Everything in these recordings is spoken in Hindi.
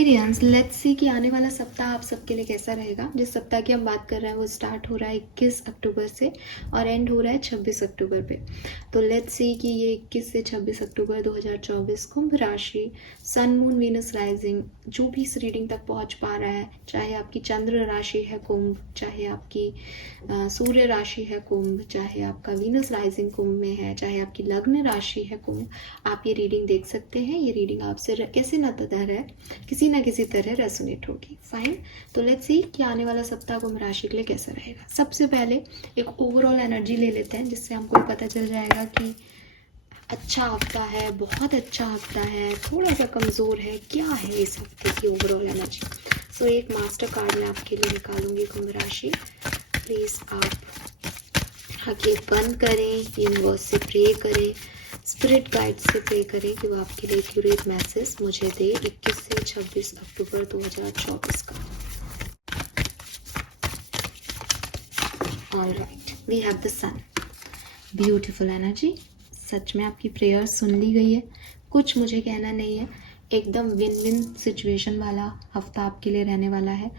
एक्वेरियंस, लेट्स सी कि आने वाला सप्ताह आप सबके लिए कैसा रहेगा। जिस सप्ताह की हम बात कर रहे हैं वो स्टार्ट हो रहा है 21 अक्टूबर से और एंड हो रहा है 26 अक्टूबर पे। तो लेट्स सी कि ये 21 से 26 अक्टूबर 2024 कुंभ राशि, सन मून वीनस राइजिंग, जो भी इस रीडिंग तक पहुंच पा रहा है, चाहे आपकी चंद्र राशि है कुंभ, चाहे आपकी सूर्य राशि है कुंभ, चाहे आपका वीनस राइजिंग कुंभ में है, चाहे आपकी लग्न राशि है कुंभ, आप ये रीडिंग देख सकते हैं। ये रीडिंग आपसे कैसे न तरह किसी ना किसी तरह रेसोनेट होगी। फाइन, तो लेट्स सी कि आने वाला सप्ताह कुंभ राशि के लिए कैसा रहेगा। सबसे पहले एक ओवरऑल एनर्जी ले लेते हैं, जिससे हमको पता चल जाएगा कि अच्छा हफ्ता है, बहुत अच्छा हफ्ता है, थोड़ा सा कमज़ोर है, क्या है इस हफ्ते की ओवरऑल एनर्जी। सो एक मास्टर कार्ड मैं आपके लिए निकालूंगी कुंभ राशि। प्लीज़ आप आंखें बंद करें, यूनिवर्स से प्रे करें, स्पिरिट गाइड से प्रे करें कि वो आपके लिए एक्यूरेट मैसेज मुझे दे 21 से 26 अक्टूबर 2024 का। Alright, we have the sun, beautiful energy. सच में आपकी प्रेयर सुन ली गई है, कुछ मुझे कहना नहीं है। एकदम विन विन सिचुएशन वाला हफ्ता आपके लिए रहने वाला है।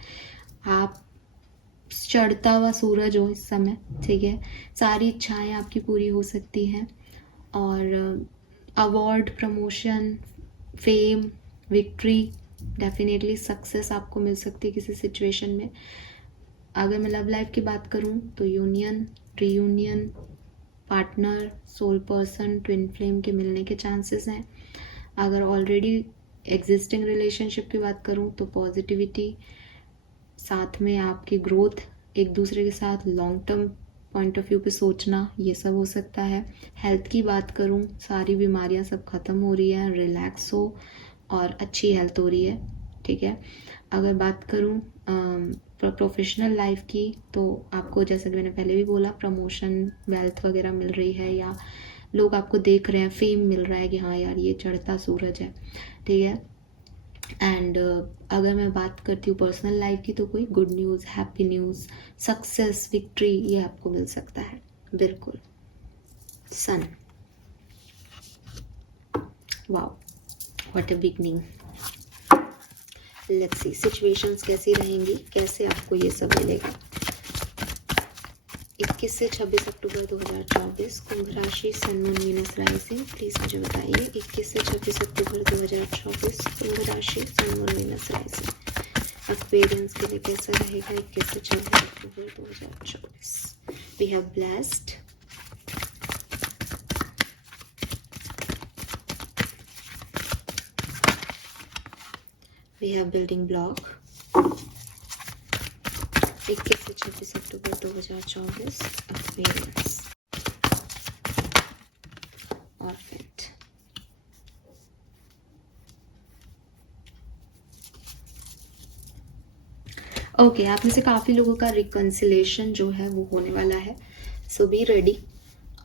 आप चढ़ता हुआ सूरज हो इस समय, ठीक है। सारी इच्छाएं आपकी पूरी हो सकती हैं और award, promotion, fame, victory, definitely success आपको मिल सकती है किसी सिचुएशन में। अगर मैं लव लाइफ की बात करूं तो union, reunion, partner, soul person, twin flame के मिलने के चांसेस हैं। अगर ऑलरेडी एग्जिस्टिंग रिलेशनशिप की बात करूं तो पॉजिटिविटी, साथ में आपकी ग्रोथ, एक दूसरे के साथ long term point of view पे सोचना, ये सब हो सकता है। हेल्थ की बात करूं, सारी बीमारियां सब खत्म हो रही है, रिलैक्स हो और अच्छी हेल्थ हो रही है, ठीक है। अगर बात करूं प्रोफेशनल लाइफ की तो आपको, जैसा कि मैंने पहले भी बोला, प्रमोशन, वेल्थ वगैरह मिल रही है या लोग आपको देख रहे हैं, फेम मिल रहा है कि हाँ यार ये चढ़ता सूरज है, ठीक है। एंड अगर मैं बात करती हूँ पर्सनल लाइफ की तो कोई good news, happy news, success, victory, ये आपको मिल सकता है। बिल्कुल। Sun, wow, what a beginning. Let's see situations कैसी रहेंगी, कैसे आपको ये सब मिलेगा। 21 से 26 अक्टूबर 2024 कुंभ राशि, sun moon Venus rising. Please मुझे बताइए 21 से 26 अक्टूबर 2024 कुंभ राशि, sun moon Venus rising Aquarians के लिए कैसा रहेगा 21 से 26 अक्टूबर 2024। We have blessed, we have building block. 21 से 26 अक्टूबर 2024 एक्वेरियंस, ऑर्फिड। ओके, आप में से काफ़ी लोगों का रिकन्सिलेशन जो है वो होने वाला है। So be ready.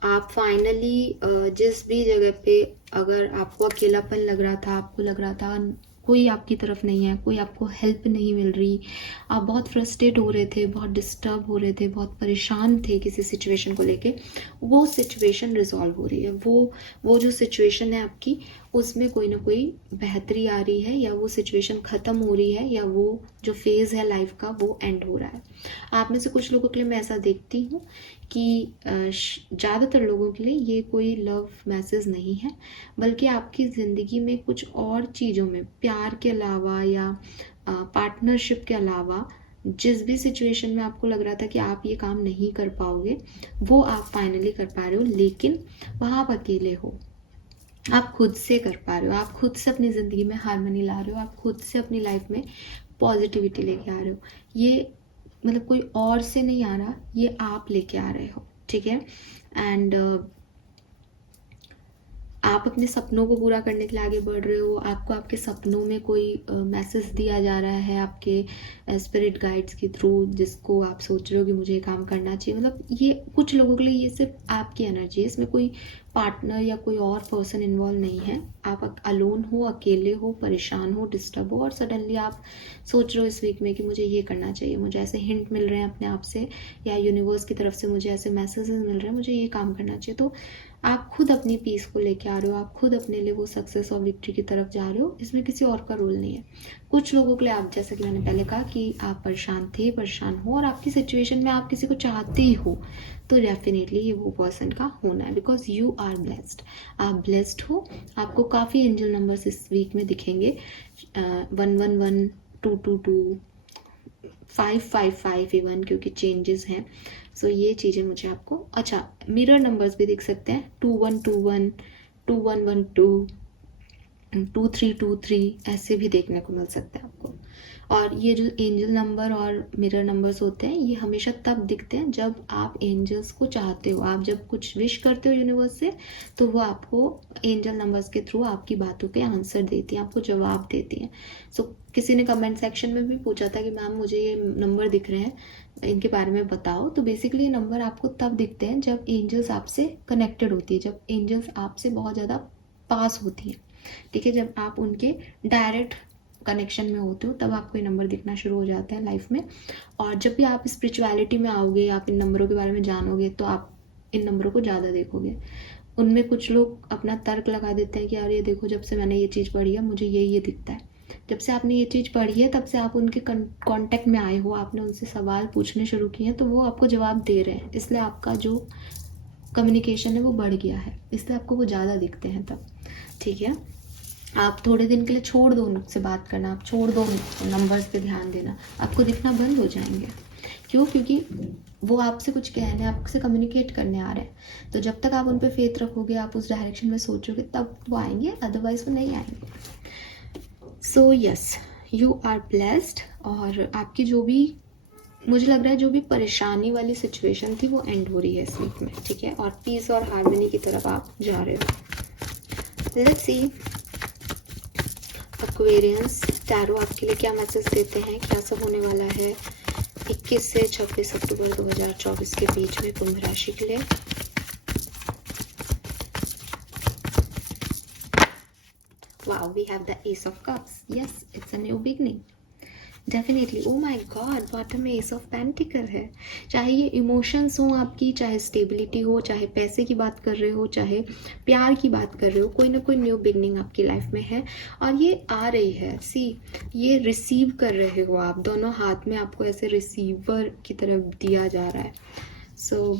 आप फाइनली जिस भी जगह पे अगर आपको अकेलापन लग रहा था, आपको लग रहा था कोई आपकी तरफ नहीं है, कोई आपको हेल्प नहीं मिल रही, आप बहुत फ्रस्ट्रेट हो रहे थे, बहुत डिस्टर्ब हो रहे थे, बहुत परेशान थे किसी सिचुएशन को लेके, वो सिचुएशन रिजॉल्व हो रही है। वो जो सिचुएशन है आपकी, उसमें कोई ना कोई बेहतरी आ रही है, या वो सिचुएशन ख़त्म हो रही है, या वो जो फेज़ है लाइफ का वो एंड हो रहा है। आप में से कुछ लोगों के लिए मैं ऐसा देखती हूँ कि ज़्यादातर लोगों के लिए ये कोई लव मैसेज नहीं है, बल्कि आपकी ज़िंदगी में कुछ और चीज़ों में, प्यार के अलावा या पार्टनरशिप के अलावा, जिस भी सिचुएशन में आपको लग रहा था कि आप ये काम नहीं कर पाओगे, वो आप फाइनली कर पा रहे हो। लेकिन वहाँ आप अकेले हो, आप खुद से कर पा रहे हो, आप खुद से अपनी ज़िंदगी में हार्मनी ला रहे हो, आप खुद से अपनी लाइफ में पॉजिटिविटी लेके आ रहे हो। ये मतलब कोई और से नहीं आ रहा, ये आप लेके आ रहे हो, ठीक है। एंड आप अपने सपनों को पूरा करने के लिए आगे बढ़ रहे हो। आपको आपके सपनों में कोई मैसेज दिया जा रहा है आपके स्पिरिट गाइड्स के थ्रू, जिसको आप सोच रहे हो कि मुझे ये काम करना चाहिए। मतलब ये कुछ लोगों के लिए ये सिर्फ आपकी एनर्जी है, इसमें कोई पार्टनर या कोई और पर्सन इन्वॉल्व नहीं है। आप अलोन हो, अकेले हो, परेशान हो, डिस्टर्ब हो, और सडनली आप सोच रहे हो इस वीक में कि मुझे ये करना चाहिए, मुझे ऐसे हिंट मिल रहे हैं अपने आप से, या यूनिवर्स की तरफ से मुझे ऐसे मैसेजेस मिल रहे हैं, मुझे ये काम करना चाहिए। तो आप खुद अपनी पीस को लेके आ रहे हो, आप खुद अपने लिए वो सक्सेस और विक्ट्री की तरफ जा रहे हो, इसमें किसी और का रोल नहीं है। कुछ लोगों के लिए आप, जैसा कि मैंने पहले कहा कि आप परेशान थे, परेशान हो और आपकी सिचुएशन में आप किसी को चाहते ही हो, तो डेफिनेटली ये वो पर्सन का होना है, बिकॉज यू आर ब्लेस्ड। आप ब्लेस्ड हो। आपको काफ़ी एंजल नंबर्स इस वीक में दिखेंगे, 111, 222, 555 इवन, क्योंकि चेंजेस हैं। सो ये चीज़ें मुझे आपको, अच्छा मिरर नंबर्स भी दिख सकते हैं, 2121, 2112, 2323, ऐसे भी देखने को मिल सकते हैं आपको। और ये जो एंजल नंबर और मिरर नंबर्स होते हैं, ये हमेशा तब दिखते हैं जब आप एंजल्स को चाहते हो। आप जब कुछ विश करते हो यूनिवर्स से, तो वो आपको एंजल नंबर्स के थ्रू आपकी बातों के आंसर देती हैं, आपको जवाब देती हैं। सो किसी ने कमेंट सेक्शन में भी पूछा था कि मैम मुझे ये नंबर दिख रहे हैं, इनके बारे में बताओ। तो बेसिकली ये नंबर आपको तब दिखते हैं जब एंजल्स आपसे कनेक्टेड होती है, जब एंजल्स आपसे बहुत ज़्यादा पास होती हैं, ठीक है। जब आप उनके डायरेक्ट कनेक्शन में होते हो, तब आपको ये नंबर दिखना शुरू हो जाता है लाइफ में। और जब भी आप स्पिरिचुअलिटी में आओगे, आप इन नंबरों के बारे में जानोगे, तो आप इन नंबरों को ज़्यादा देखोगे। उनमें कुछ लोग अपना तर्क लगा देते हैं कि यार ये देखो, जब से मैंने ये चीज़ पढ़ी है मुझे ये दिखता है। जब से आपने ये चीज़ पढ़ी है, तब से आप उनके कांटेक्ट में आए हो, आपने उनसे सवाल पूछने शुरू किए हैं, तो वो आपको जवाब दे रहे हैं, इसलिए आपका जो कम्युनिकेशन है वो बढ़ गया है, इसलिए आपको वो ज़्यादा दिखते हैं तब, ठीक है। आप थोड़े दिन के लिए छोड़ दो उनसे बात करना, आप छोड़ दो नंबर्स पे ध्यान देना, आपको दिखना बंद हो जाएंगे। क्यों? क्योंकि वो आपसे कुछ कहने, आपसे कम्युनिकेट करने आ रहे हैं। तो जब तक आप उन पे फेथ रखोगे, आप उस डायरेक्शन में सोचोगे, तब वो आएंगे, अदरवाइज वो नहीं आएंगे। So yes, you are blessed. और आपकी जो भी, मुझे लग रहा है जो भी परेशानी वाली सिचुएशन थी वो एंड हो रही है इस वीक में, ठीक है। और पीस और हार्मनी की तरफ आप जा रहे हो। लेट्स सी एक्वेरियंस टैरो आपके लिए क्या मैसेज देते हैं, क्या सब होने वाला है 21 से 26 अक्टूबर 2024 के बीच में कुंभ राशि के लिए। Wow, we have the Ace of Cups. Yes, it's a new beginning. Definitely. Oh my God, bottom में एस ऑफ पेंटिकल है। चाहे ये इमोशंस हो आपकी, चाहे स्टेबिलिटी हो, चाहे पैसे की बात कर रहे हो, चाहे प्यार की बात कर रहे हो, कोई ना कोई न्यू बिगनिंग आपकी लाइफ में है और ये आ रही है। सी, ये रिसीव कर रहे हो आप, दोनों हाथ में आपको ऐसे रिसीवर की तरफ दिया जा रहा है। सो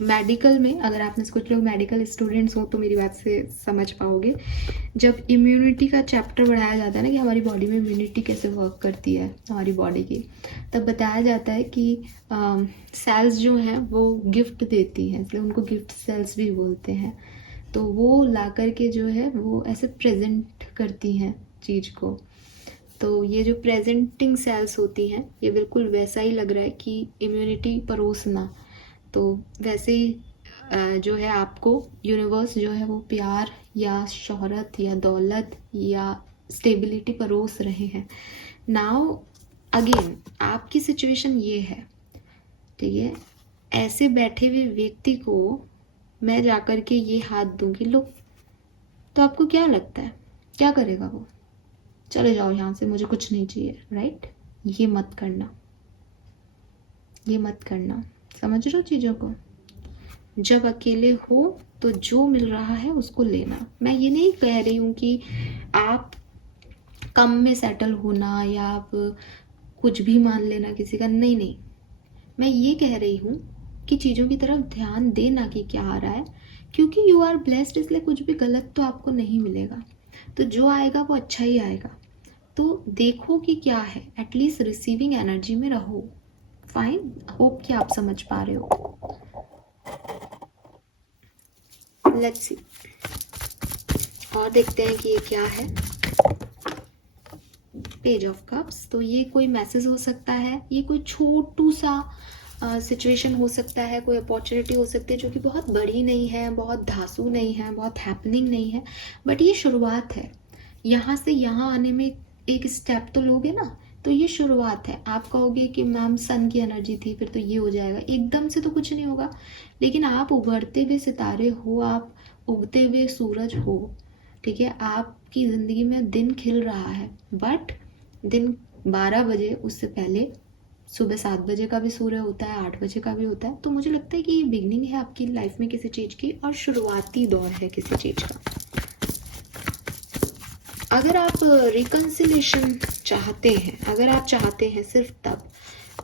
मेडिकल में, अगर आप में से कुछ लोग मेडिकल स्टूडेंट्स हो तो मेरी बात से समझ पाओगे, जब इम्यूनिटी का चैप्टर बढ़ाया जाता है ना, कि हमारी बॉडी में इम्यूनिटी कैसे वर्क करती है हमारी बॉडी की, तब बताया जाता है कि सेल्स जो हैं वो गिफ्ट देती हैं, इसलिए उनको गिफ्ट सेल्स भी बोलते हैं। तो वो ला करके जो है वो ऐसे प्रेजेंट करती हैं चीज़ को। तो ये जो प्रेजेंटिंग सेल्स होती हैं, ये बिल्कुल वैसा ही लग रहा है कि इम्यूनिटी परोसना। तो वैसे ही जो है आपको यूनिवर्स जो है वो प्यार या शोहरत या दौलत या स्टेबिलिटी परोस रहे हैं। नाउ अगेन आपकी सिचुएशन ये है, ठीक है। ऐसे बैठे हुए व्यक्ति को मैं जाकर के ये हाथ दूंगी, लो, तो आपको क्या लगता है क्या करेगा वो? चले जाओ यहाँ से, मुझे कुछ नहीं चाहिए, राइट? ये मत करना, ये मत करना। समझ रहे हो चीज़ों को? जब अकेले हो तो जो मिल रहा है उसको लेना। मैं ये नहीं कह रही हूँ कि आप कम में सेटल होना या आप कुछ भी मान लेना किसी का, नहीं नहीं। मैं ये कह रही हूँ कि चीज़ों की तरफ ध्यान देना कि क्या आ रहा है, क्योंकि यू आर ब्लेस्ड, इसलिए कुछ भी गलत तो आपको नहीं मिलेगा। तो जो आएगा वो अच्छा ही आएगा। तो देखो कि क्या है, एटलीस्ट रिसीविंग एनर्जी में रहो। फाइन, होप कि आप समझ पा रहे हो। लेट्स सी, और देखते हैं कि ये क्या है। Page of cups. तो ये कोई मैसेज हो सकता है, ये कोई छोटू सा सिचुएशन हो सकता है, कोई अपॉर्चुनिटी हो सकती है जो कि बहुत बड़ी नहीं है, बहुत धांसू नहीं है, बहुत हैपनिंग नहीं है, बट ये शुरुआत है। यहाँ से यहाँ आने में एक स्टेप तो लोगे ना, तो ये शुरुआत है। आप कहोगे कि मैम सन की एनर्जी थी, फिर तो ये हो जाएगा, एकदम से तो कुछ नहीं होगा। लेकिन आप उभरते हुए सितारे हो, आप उगते हुए सूरज हो, ठीक है। आपकी ज़िंदगी में दिन खिल रहा है, बट दिन 12 बजे उससे पहले सुबह 7 बजे का भी सूर्य होता है, 8 बजे का भी होता है। तो मुझे लगता है कि ये बिगनिंग है आपकी लाइफ में किसी चीज़ की, और शुरुआती दौर है किसी चीज़ का। अगर आप रिकन्सिलेशन चाहते हैं, अगर आप चाहते हैं सिर्फ तब,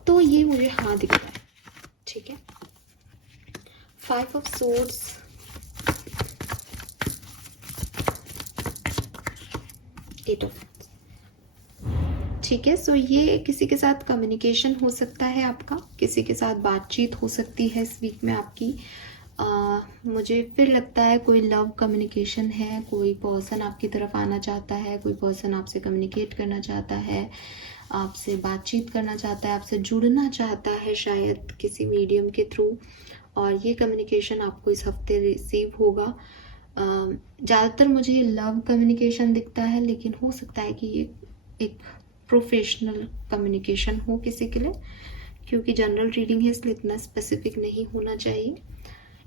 तो ये मुझे हाँ दिख रहा है, ठीक है। 5 ऑफ सोर्ड्स, 8 ऑफ, ठीक है। सो ये किसी के साथ कम्युनिकेशन हो सकता है आपका, किसी के साथ बातचीत हो सकती है इस वीक में आपकी। मुझे फिर लगता है कोई लव कम्युनिकेशन है, कोई पर्सन आपकी तरफ आना चाहता है, कोई पर्सन आपसे कम्युनिकेट करना चाहता है, आपसे बातचीत करना चाहता है, आपसे जुड़ना चाहता है शायद किसी मीडियम के थ्रू, और ये कम्युनिकेशन आपको इस हफ्ते रिसीव होगा। ज़्यादातर मुझे लव कम्युनिकेशन दिखता है, लेकिन हो सकता है कि ये एक प्रोफेशनल कम्युनिकेशन हो किसी के लिए, क्योंकि जनरल रीडिंग है इसलिए इतना स्पेसिफिक नहीं होना चाहिए।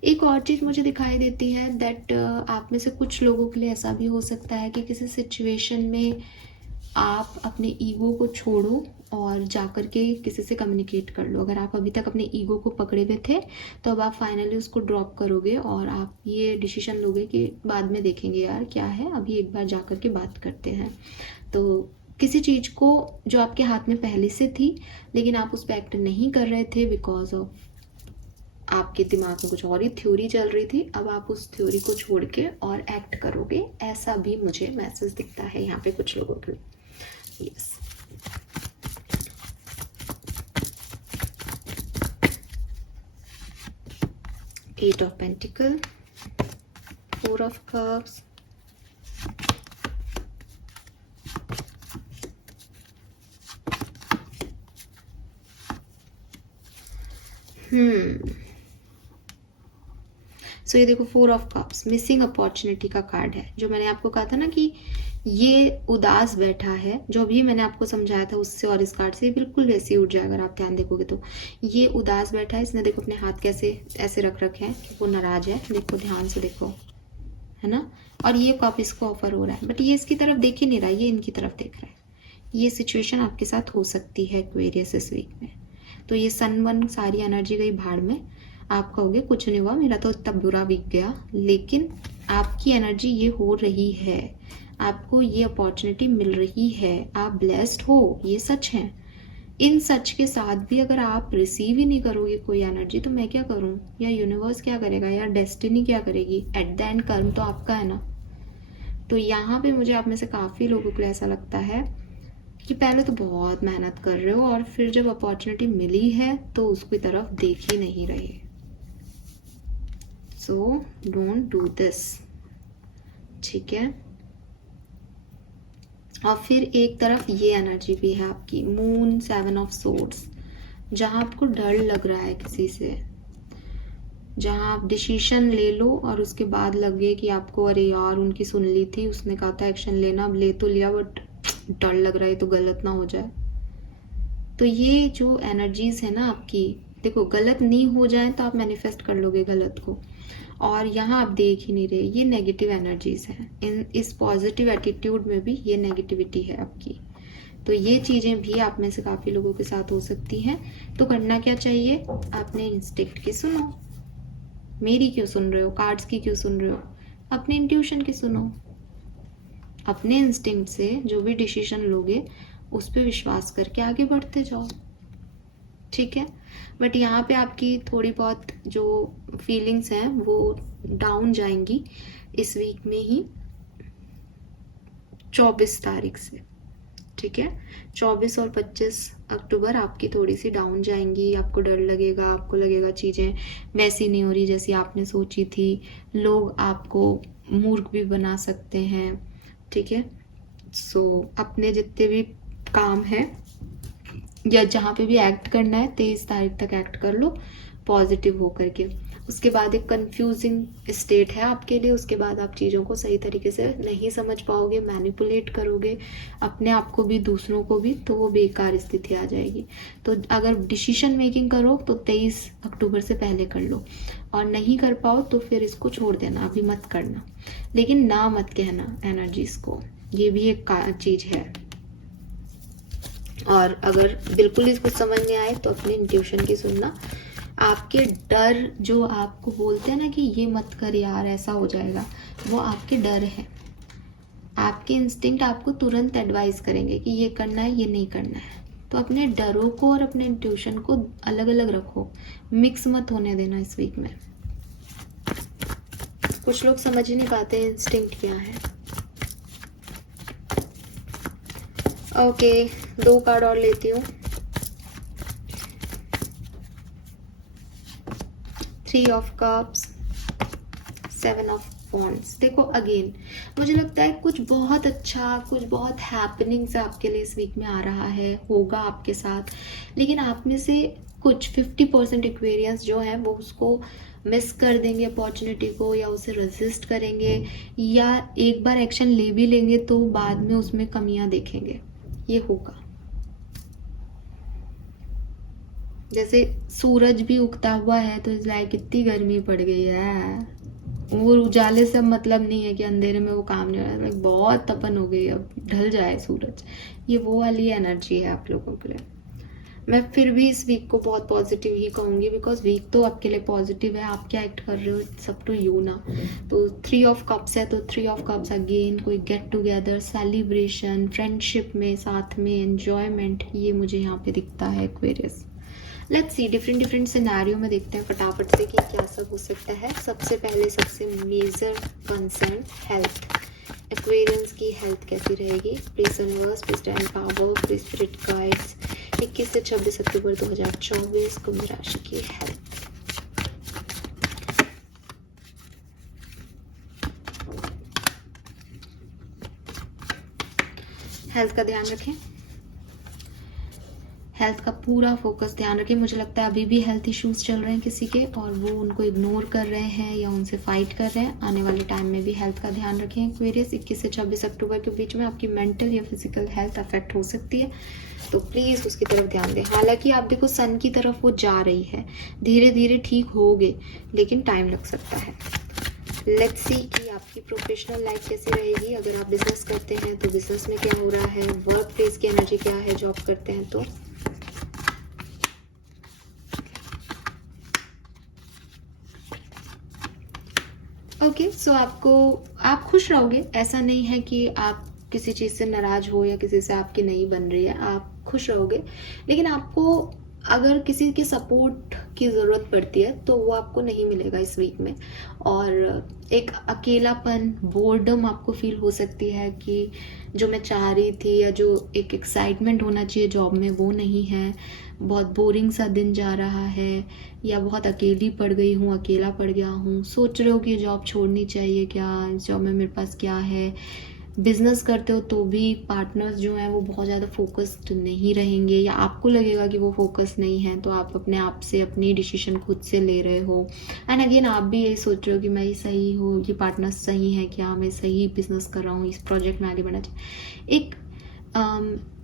एक और चीज़ मुझे दिखाई देती है दैट आप में से कुछ लोगों के लिए ऐसा भी हो सकता है कि किसी सिचुएशन में आप अपने ईगो को छोड़ो और जाकर के किसी से कम्युनिकेट कर लो। अगर आप अभी तक अपने ईगो को पकड़े हुए थे, तो अब आप फाइनली उसको ड्रॉप करोगे और आप ये डिसीजन लोगे कि बाद में देखेंगे यार क्या है, अभी एक बार जाकर के बात करते हैं। तो किसी चीज़ को जो आपके हाथ में पहले से थी, लेकिन आप उस पर एक्ट नहीं कर रहे थे बिकॉज ऑफ आपके दिमाग में कुछ और ही थ्योरी चल रही थी, अब आप उस थ्योरी को छोड़ के और एक्ट करोगे, ऐसा भी मुझे मैसेज दिखता है यहाँ पे कुछ लोगों के लिए। Yes, eight of pentacle, 4 of cups, so ये देखो 4 ऑफ कप्स, मिसिंग अपॉर्चुनिटी का कार्ड है। जो मैंने आपको कहा था ना कि ये उदास बैठा है, जो अभी मैंने आपको समझाया था उससे और इस कार्ड से बिल्कुल वैसे ही उठ जाएगा, अगर आप ध्यान देखोगे तो। ये उदास बैठा है, इसने देखो अपने हाथ कैसे ऐसे रख रखे हैं कि वो नाराज है, देखो ध्यान से देखो, है ना। और ये कप इसको ऑफर हो रहा है, बट ये इसकी तरफ देख ही नहीं रहा, ये इनकी तरफ देख रहा है। ये सिचुएशन आपके साथ हो सकती है एक्वेरियस इस वीक में। तो ये सन वन सारी एनर्जी गई भाड़ में, आप कहोगे कुछ नहीं हुआ, मेरा तो इतना बुरा वीक गया, लेकिन आपकी एनर्जी ये हो रही है, आपको ये अपॉर्चुनिटी मिल रही है, आप ब्लेस्ड हो, ये सच है। इन सच के साथ भी अगर आप रिसीव ही नहीं करोगे कोई एनर्जी, तो मैं क्या करूं, या यूनिवर्स क्या करेगा, या डेस्टिनी क्या करेगी, एट द एंड कर्म तो आपका है ना। तो यहाँ पे मुझे आप में से काफ़ी लोगों को ऐसा लगता है कि पहले तो बहुत मेहनत कर रहे हो और फिर जब अपॉर्चुनिटी मिली है तो उसकी तरफ देख ही नहीं रहे। सो डोंट डू दिस, ठीक है। और फिर एक तरफ ये एनर्जी भी है आपकी, मून, 7 ऑफ सोर्ड्स, जहां आपको डर लग रहा है किसी से, जहां आप डिसीजन ले लो और उसके बाद लगे कि आपको अरे यार उनकी सुन ली थी, उसने कहा था एक्शन लेना, अब ले तो लिया बट डर लग रहा है तो गलत ना हो जाए। तो ये जो एनर्जीज है ना आपकी, देखो गलत नहीं हो जाए तो आप मैनिफेस्ट कर लोगे गलत को, और यहाँ आप देख ही नहीं रहे, ये नेगेटिव एनर्जीज हैं। इस पॉजिटिव एटीट्यूड में भी ये नेगेटिविटी है आपकी। तो ये चीज़ें भी आप में से काफ़ी लोगों के साथ हो सकती हैं। तो करना क्या चाहिए, अपने इंस्टिंक्ट की सुनो। मेरी क्यों सुन रहे हो, कार्ड्स की क्यों सुन रहे हो, अपने इंट्यूशन की सुनो। अपने इंस्टिंक्ट से जो भी डिसीजन लोगे उस पर विश्वास करके आगे बढ़ते जाओ, ठीक है। बट यहाँ पे आपकी थोड़ी बहुत जो फीलिंग्स हैं वो डाउन जाएंगी इस वीक में ही, 24 तारीख से, ठीक है। 24 और 25 अक्टूबर आपकी थोड़ी सी डाउन जाएंगी, आपको डर लगेगा, आपको लगेगा चीज़ें वैसी नहीं हो रही जैसी आपने सोची थी, लोग आपको मूर्ख भी बना सकते हैं, ठीक है। सो अपने जितने भी काम है या जहाँ पे भी एक्ट करना है 23 तारीख तक एक्ट कर लो पॉजिटिव होकर के। उसके बाद एक कंफ्यूजिंग स्टेट है आपके लिए, उसके बाद आप चीज़ों को सही तरीके से नहीं समझ पाओगे, मैनिपुलेट करोगे अपने आप को भी दूसरों को भी, तो वो बेकार स्थिति आ जाएगी। तो अगर डिसीजन मेकिंग करो तो 23 अक्टूबर से पहले कर लो, और नहीं कर पाओ तो फिर इसको छोड़ देना, अभी मत करना। लेकिन ना मत कहना एनर्जीज को, ये भी एक चीज़ है। और अगर बिल्कुल इसको समझ नहीं आए तो अपने इंट्यूशन की सुनना। आपके डर जो आपको बोलते हैं ना कि ये मत कर यार ऐसा हो जाएगा, वो आपके डर है। आपके इंस्टिंक्ट आपको तुरंत एडवाइस करेंगे कि ये करना है, ये नहीं करना है। तो अपने डरों को और अपने इंट्यूशन को अलग अलग रखो, मिक्स मत होने देना इस वीक में। कुछ लोग समझ ही नहीं पाते इंस्टिंक्ट क्या है। ओके, 2 कार्ड और लेती हूँ। 3 ऑफ कप्स, 7 ऑफ वॉन्ड्स। देखो अगेन मुझे लगता है कुछ बहुत अच्छा, कुछ बहुत हैपनिंग्स आपके लिए इस वीक में आ रहा है, होगा आपके साथ। लेकिन आप में से कुछ 50% एक्वेरियंस जो है वो उसको मिस कर देंगे अपॉर्चुनिटी को, या उसे रेजिस्ट करेंगे, या एक बार एक्शन ले भी लेंगे तो बाद में उसमें कमियां देखेंगे। ये होगा। जैसे सूरज भी उगता हुआ है तो इस लाइक कितनी गर्मी पड़ गई है, वो उजाले से मतलब नहीं है कि अंधेरे में वो काम नहीं हो रहा है, बहुत तपन हो गई, अब ढल जाए सूरज। ये वो वाली एनर्जी है आप लोगों के लिए। मैं फिर भी इस वीक को बहुत पॉजिटिव ही कहूँगी, बिकॉज वीक तो आपके लिए पॉजिटिव है। आप क्या एक्ट कर रहे हो, इट्स अप टू यू ना। तो 3 ऑफ कप्स है, तो 3 ऑफ कप्स अगेन कोई गेट टुगेदर, सेलिब्रेशन, फ्रेंडशिप में, साथ में एन्जॉयमेंट, ये मुझे यहाँ पे दिखता है Aquarius. Let's see different scenario में देखते हैं फटाफट से कि क्या सब हो सकता है। सबसे पहले सबसे मेजर कंसर्न हेल्थ। एक्वेरियंस की हेल्थ कैसी रहेगी? Please universe, please divine power, please spirit guides. 21 से 26 अक्टूबर 2024 कुंभ राशि की हेल्थ। हेल्थ का ध्यान रखें, हेल्थ का पूरा फोकस ध्यान रखें। मुझे लगता है अभी भी हेल्थ इश्यूज चल रहे हैं किसी के, और वो उनको इग्नोर कर रहे हैं या उनसे फाइट कर रहे हैं। आने वाले टाइम में भी हेल्थ का ध्यान रखें एक्वेरियस। 21 से 26 अक्टूबर के बीच में आपकी मेंटल या फिजिकल हेल्थ अफेक्ट हो सकती है, तो प्लीज़ उसकी तरफ ध्यान दें। हालांकि आप देखो सन की तरफ वो जा रही है, धीरे धीरे ठीक होगे, लेकिन टाइम लग सकता है। लेट्स सी कि आपकी प्रोफेशनल लाइफ कैसी रहेगी। अगर आप बिजनेस करते हैं तो बिजनेस में क्या हो रहा है, वर्क प्लेस की एनर्जी क्या है, जॉब करते हैं तो। ओके, सो आप खुश रहोगे। ऐसा नहीं है कि आप किसी चीज़ से नाराज हो या किसी से आपकी नहीं बन रही है, आप खुश रहोगे। लेकिन आपको अगर किसी के सपोर्ट की ज़रूरत पड़ती है तो वो आपको नहीं मिलेगा इस वीक में। और एक अकेलापन, बोर्डम आपको फील हो सकती है कि जो मैं चाह रही थी या जो एक एक्साइटमेंट होना चाहिए जॉब में वो नहीं है। बहुत बोरिंग सा दिन जा रहा है, या बहुत अकेली पड़ गई हूँ, अकेला पड़ गया हूँ। सोच रहे हो कि ये जॉब छोड़नी चाहिए क्या, इस जॉब में मेरे पास क्या है। बिजनेस करते हो तो भी पार्टनर्स जो हैं वो बहुत ज़्यादा फोकस्ड नहीं रहेंगे, या आपको लगेगा कि वो फोकस नहीं है, तो आप अपने आप से अपनी डिसीजन खुद से ले रहे हो। एंड अगेन आप भी यही सोच रहे हो कि मैं ही सही हूँ, ये पार्टनर सही है क्या, मैं सही बिजनेस कर रहा हूँ, इस प्रोजेक्ट में आगे बढ़ना चाहिए। एक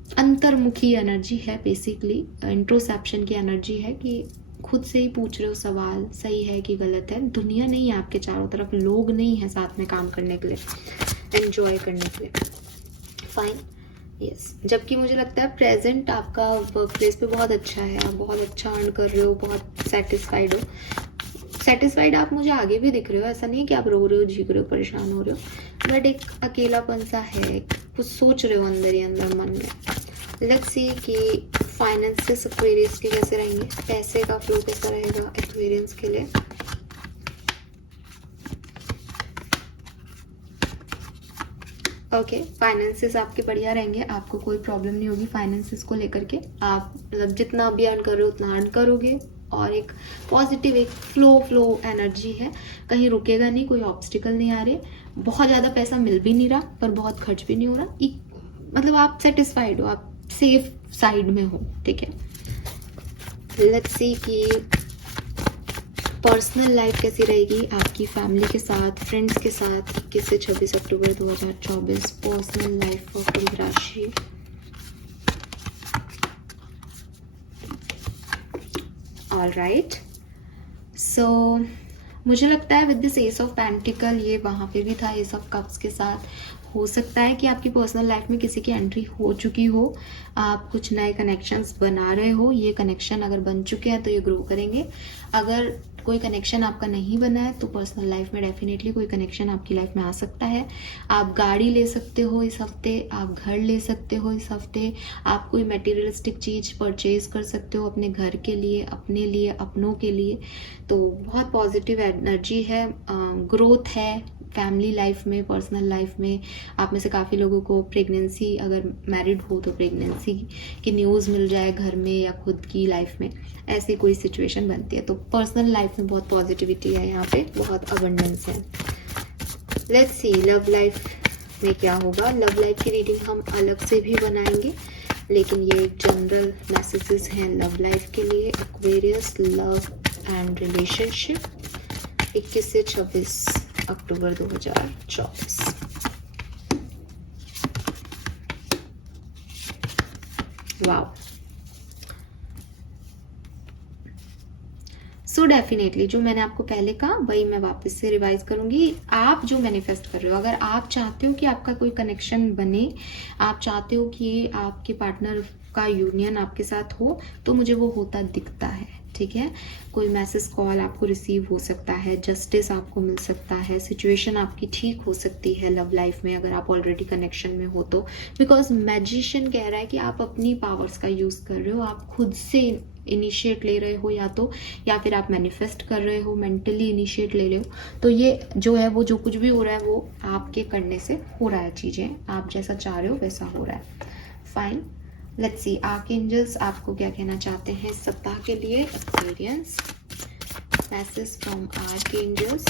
अंतर्मुखी एनर्जी है, बेसिकली इंट्रोसेप्शन की एनर्जी है कि खुद से ही पूछ रहे हो सवाल, सही है कि गलत है। दुनिया नहीं है आपके चारों तरफ, लोग नहीं है साथ में काम करने के लिए, एंजॉय करने के लिए। Fine, yes. जबकि मुझे लगता है प्रेजेंट आपका वर्क प्लेस पे बहुत अच्छा है, आप बहुत अच्छा अर्न कर रहे हो, बहुत सेटिस्फाइड हो। सेटिस्फाइड आप मुझे आगे भी दिख रहे हो, ऐसा नहीं है कि आप रो रहे हो, झीक रहे हो, परेशान हो रहे हो, बट एक अकेलापन सा है, कुछ सोच रहे हो अंदर ही अंदर मन में। लेट्स सी कि फाइनेंसेस एक्वेरियंस के कैसे रहेंगे, पैसे का फ्लो कैसा रहेगा एक्वेरियंस के लिए। ओके, फाइनेंसेस आपके बढ़िया रहेंगे, आपको कोई प्रॉब्लम नहीं होगी फाइनेंसेस को लेकर के। आप मतलब जितना भी अर्न कर रहे हो उतना अर्न करोगे, और एक पॉजिटिव एक फ्लो एनर्जी है, कहीं रुकेगा नहीं, कोई ऑब्स्टिकल नहीं आ रहे। बहुत ज़्यादा पैसा मिल भी नहीं रहा पर बहुत खर्च भी नहीं हो रहा, मतलब आप सेटिस्फाइड हो, आप सेफ साइड में हो, ठीक है। लेट्स सी कि पर्सनल लाइफ कैसी रहेगी आपकी फैमिली के साथ, फ्रेंड्स के साथ। 21 से 26 अक्टूबर 2024 पर्सनल लाइफ फॉर कुंभ राशि। ऑलराइट, सो मुझे लगता है with this S of pentacle, ये वहाँ पे भी था एस ऑफ कप्स के साथ। हो सकता है कि आपकी पर्सनल लाइफ में किसी की एंट्री हो चुकी हो, आप कुछ नए कनेक्शंस बना रहे हो। ये कनेक्शन अगर बन चुके हैं तो ये ग्रो करेंगे। अगर कोई कनेक्शन आपका नहीं बना है तो पर्सनल लाइफ में डेफिनेटली कोई कनेक्शन आपकी लाइफ में आ सकता है। आप गाड़ी ले सकते हो इस हफ्ते, आप घर ले सकते हो इस हफ्ते, आप कोई मटेरियलिस्टिक चीज़ परचेज कर सकते हो अपने घर के लिए, अपने लिए, अपनों के लिए। तो बहुत पॉजिटिव एनर्जी है, ग्रोथ है फैमिली लाइफ में, पर्सनल लाइफ में। आप में से काफ़ी लोगों को प्रेगनेंसी, अगर मैरिड हो तो प्रेगनेंसी की न्यूज़ मिल जाए घर में या खुद की लाइफ में, ऐसी कोई सिचुएशन बनती है। तो पर्सनल लाइफ में बहुत पॉजिटिविटी है, यहाँ पे बहुत अबंडेंस है। लेट्स सी लव लाइफ में क्या होगा। लव लाइफ की रीडिंग हम अलग से भी बनाएंगे, लेकिन ये एक जनरल मैसेजेस हैं लव लाइफ के लिए। एक्वेरियस, लव एंड रिलेशनशिप 21 से 26 अक्टूबर 2024। वाओ। सो डेफिनेटली जो मैंने आपको पहले कहा वही मैं वापस से रिवाइज करूंगी। आप जो मैनिफेस्ट कर रहे हो, अगर आप चाहते हो कि आपका कोई कनेक्शन बने, आप चाहते हो कि आपके पार्टनर का यूनियन आपके साथ हो, तो मुझे वो होता दिखता है। ठीक है, कोई मैसेज कॉल आपको रिसीव हो सकता है, जस्टिस आपको मिल सकता है, सिचुएशन आपकी ठीक हो सकती है लव लाइफ में अगर आप ऑलरेडी कनेक्शन में हो तो। बिकॉज मैजिशियन कह रहा है कि आप अपनी पावर्स का यूज कर रहे हो, आप खुद से इनिशिएट ले रहे हो या फिर आप मैनिफेस्ट कर रहे हो, मेंटली इनिशिएट ले रहे हो। तो ये जो है वो जो कुछ भी हो रहा है वो आपके करने से हो रहा है, चीज़ें आप जैसा चाह रहे हो वैसा हो रहा है। फाइन, लेट्स सी आर्कएंजल्स आपको क्या कहना चाहते हैं इस सप्ताह के लिए। Experience message from archangels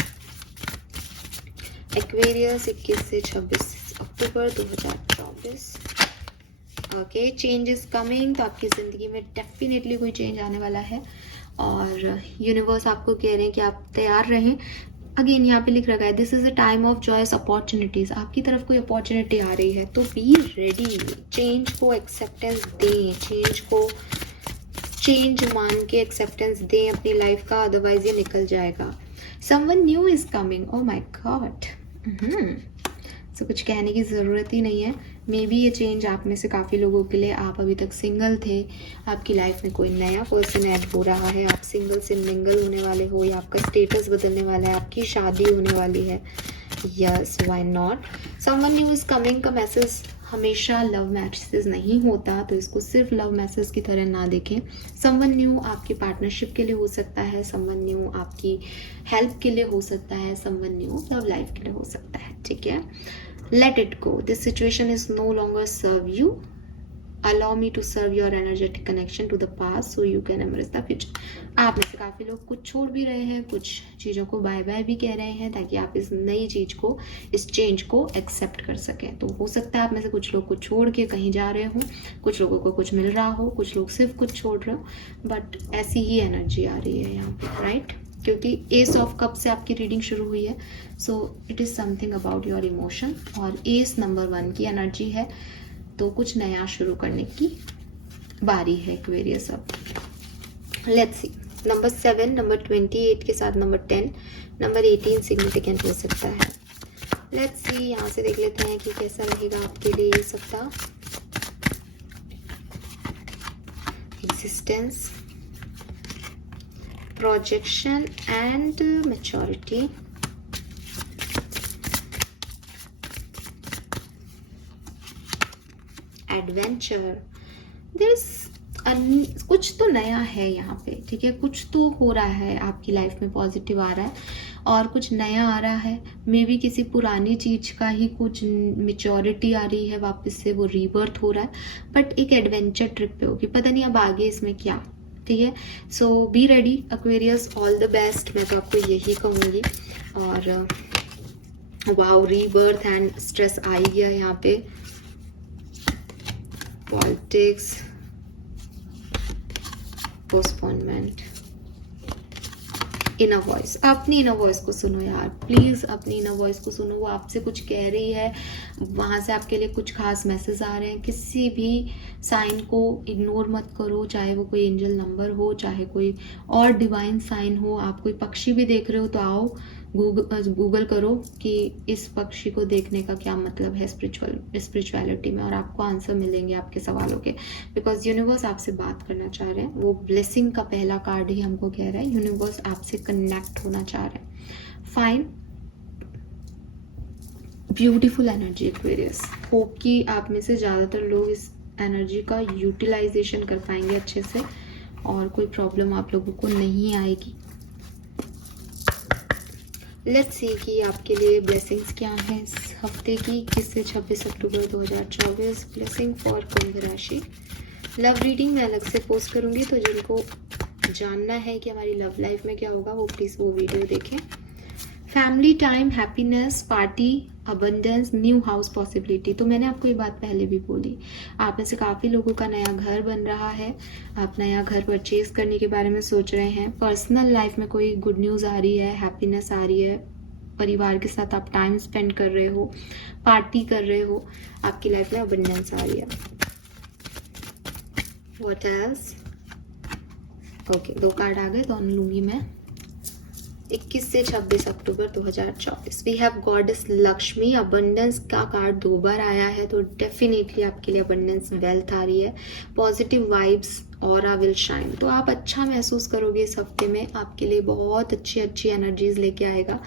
Aquarius 21 से 26 अक्टूबर 2024। Okay, change is coming. तो आपकी ज़िंदगी में डेफिनेटली कोई चेंज आने वाला है और यूनिवर्स आपको कह रहे हैं कि आप तैयार रहें। अगेन यहाँ पे लिख रखा है this is a time of joyous opportunities. आपकी तरफ कोई अपॉर्चुनिटी आ रही है तो बी रेडी। चेंज को एक्सेप्टेंस दें, चेंज मान के एक्सेप्टेंस दें अपनी लाइफ का, अदरवाइज ये निकल जाएगा। Someone new is coming. Oh my god. So कुछ कहने की ज़रूरत ही नहीं है। मे बी ये चेंज आप में से काफ़ी लोगों के लिए, आप अभी तक सिंगल थे, आपकी लाइफ में कोई नया पर्सन ऐड हो रहा है, आप सिंगल से मिंगल होने वाले हो, या आपका स्टेटस बदलने वाला है, आपकी शादी होने वाली है। Yes, why not. Someone new is coming का मैसेज हमेशा लव मैसेज नहीं होता, तो इसको सिर्फ लव मैसेज की तरह ना देखें। समवन न्यू आपकी पार्टनरशिप के लिए हो सकता है, समवन न्यू आपकी हेल्प के लिए हो सकता है, समवन न्यू लव लाइफ के लिए हो सकता है। ठीक है, let it go. This situation is no longer serve you. Allow me to serve your energetic connection to the past so you can embrace the future. आप में से काफ़ी लोग कुछ छोड़ भी रहे हैं, कुछ चीज़ों को बाय बाय भी कह रहे हैं, ताकि आप इस नई चीज़ को, इस चेंज को एक्सेप्ट कर सकें। तो हो सकता है आप में से कुछ लोग कुछ छोड़ के कहीं जा रहे हो, कुछ लोगों को कुछ मिल रहा हो, कुछ लोग सिर्फ कुछ छोड़ रहे हो, बट ऐसी ही एनर्जी आ रही है यहाँ पे, राइट? क्योंकि एस ऑफ कप से आपकी रीडिंग शुरू हुई है, so it is something about your emotion, और एस नंबर 1 की एनर्जी है, तो कुछ नया शुरू करने की बारी है एक्वेरियस अब। लेट्स सी नंबर 7, नंबर 28 के साथ नंबर 10, नंबर 18 सिग्निफिकेंट हो सकता है। लेट्स सी, यहाँ से देख लेते हैं कि कैसा रहेगा आपके लिए ये सप्ताह। Existence, projection and maturity, adventure, there's कुछ तो नया है यहाँ पे। ठीक है, कुछ तो हो रहा है आपकी लाइफ में, पॉजिटिव आ रहा है और कुछ नया आ रहा है। मे बी किसी पुरानी चीज का ही कुछ मेच्योरिटी आ रही है, वापस से वो रीबर्थ हो रहा है, बट एक एडवेंचर ट्रिप पे होगी, पता नहीं अब आगे इसमें क्या। ठीक है, so be ready Aquarius, all the best, मैं तो आपको यही कहूँगी। और वाओ, रीबर्थ एंड स्ट्रेस आ ही गया यहाँ पे। Politics, postponement, inner voice. अपनी इनर वॉइस को सुनो यार, प्लीज अपनी इनर वॉइस को सुनो, वो आपसे कुछ कह रही है, वहां से आपके लिए कुछ खास मैसेज आ रहे हैं। किसी भी साइन को इग्नोर मत करो, चाहे वो कोई एंजल नंबर हो, चाहे कोई और डिवाइन साइन हो। आप कोई पक्षी भी देख रहे हो तो आओ, गूगल करो कि इस पक्षी को देखने का क्या मतलब है स्पिरिचुअलिटी में, और आपको आंसर मिलेंगे आपके सवालों के, बिकॉज यूनिवर्स आपसे बात करना चाह रहे हैं। वो ब्लेसिंग का पहला कार्ड ही हमको कह रहा है, यूनिवर्स आपसे कनेक्ट होना चाह रहे हैं। Fine, beautiful energy Aquarius. Hope कि आप में से ज़्यादातर लोग इस एनर्जी का यूटिलाइजेशन कर पाएंगे अच्छे से और कोई प्रॉब्लम आप लोगों को नहीं आएगी। लेट्स सी कि आपके लिए ब्लेसिंग्स क्या हैं इस हफ्ते की, 21 से 26 अक्टूबर 2024। ब्लेसिंग फॉर कुंभ राशि। लव रीडिंग मैं अलग से पोस्ट करूंगी, तो जिनको जानना है कि हमारी लव लाइफ में क्या होगा वो प्लीज़ वो वीडियो देखें। Family time, happiness, party, abundance, new house possibility. तो मैंने आपको ये बात पहले भी बोली, आप में से काफ़ी लोगों का नया घर बन रहा है, आप नया घर परचेज करने के बारे में सोच रहे हैं। पर्सनल लाइफ में कोई गुड न्यूज़ आ रही है, हैप्पीनेस आ रही है, परिवार के साथ आप टाइम स्पेंड कर रहे हो, पार्टी कर रहे हो, आपकी लाइफ में अबंडेंस आ रही है। What else? ओके, 2 कार्ड आ गए, दोनों लूंगी मैं। 21 से 26 अक्टूबर 2024। We have goddess Lakshmi. Abundance का कार्ड 2 बार आया है, तो डेफिनेटली आपके लिए अबंडेंस वेल्थ आ रही है। Positive vibes, aura will shine. तो आप अच्छा महसूस करोगे इस हफ्ते में, आपके लिए बहुत अच्छी अच्छी एनर्जीज लेके आएगा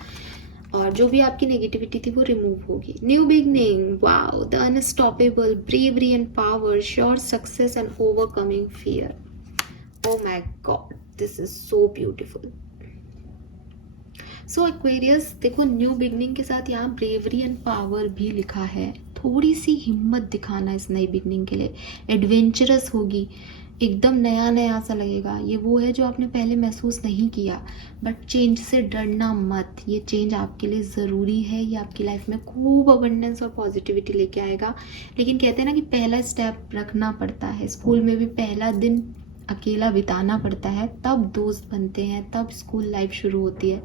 और जो भी आपकी नेगेटिविटी थी वो रिमूव होगी। New beginning, wow, the unstoppable, bravery and power, sure success and overcoming fear. Oh my God, this is so beautiful. So Aquarius, देखो न्यू बिगनिंग के साथ यहाँ ब्रेवरी एंड पावर भी लिखा है। थोड़ी सी हिम्मत दिखाना इस नई बिगनिंग के लिए, एडवेंचरस होगी, एकदम नया नया सा लगेगा। ये वो है जो आपने पहले महसूस नहीं किया, बट चेंज से डरना मत, ये चेंज आपके लिए ज़रूरी है। ये आपकी लाइफ में खूब अबंडेंस और पॉजिटिविटी लेके आएगा। लेकिन कहते हैं ना कि पहला स्टेप रखना पड़ता है। स्कूल में भी पहला दिन अकेला बिताना पड़ता है, तब दोस्त बनते हैं, तब स्कूल लाइफ शुरू होती है।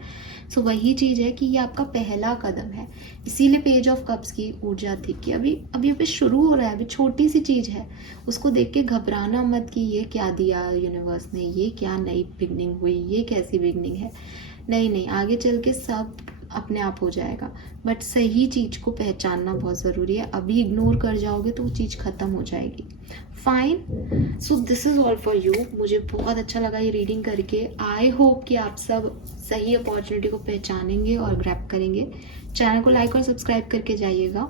सो वही चीज़ है कि ये आपका पहला कदम है। इसीलिए पेज ऑफ कप्स की ऊर्जा थी कि अभी अभी अभी शुरू हो रहा है, अभी छोटी सी चीज़ है, उसको देख के घबराना मत कि ये क्या दिया यूनिवर्स ने, ये क्या नई बिगनिंग हुई, ये कैसी बिगनिंग है। नहीं नहीं, आगे चल के सब अपने आप हो जाएगा, बट सही चीज़ को पहचानना बहुत ज़रूरी है। अभी इग्नोर कर जाओगे तो वो चीज़ ख़त्म हो जाएगी। Fine, so this is all for you. मुझे बहुत अच्छा लगा ये रीडिंग करके। आई होप कि आप सब सही अपॉर्चुनिटी को पहचानेंगे और ग्रैब करेंगे। चैनल को लाइक और सब्सक्राइब करके जाइएगा।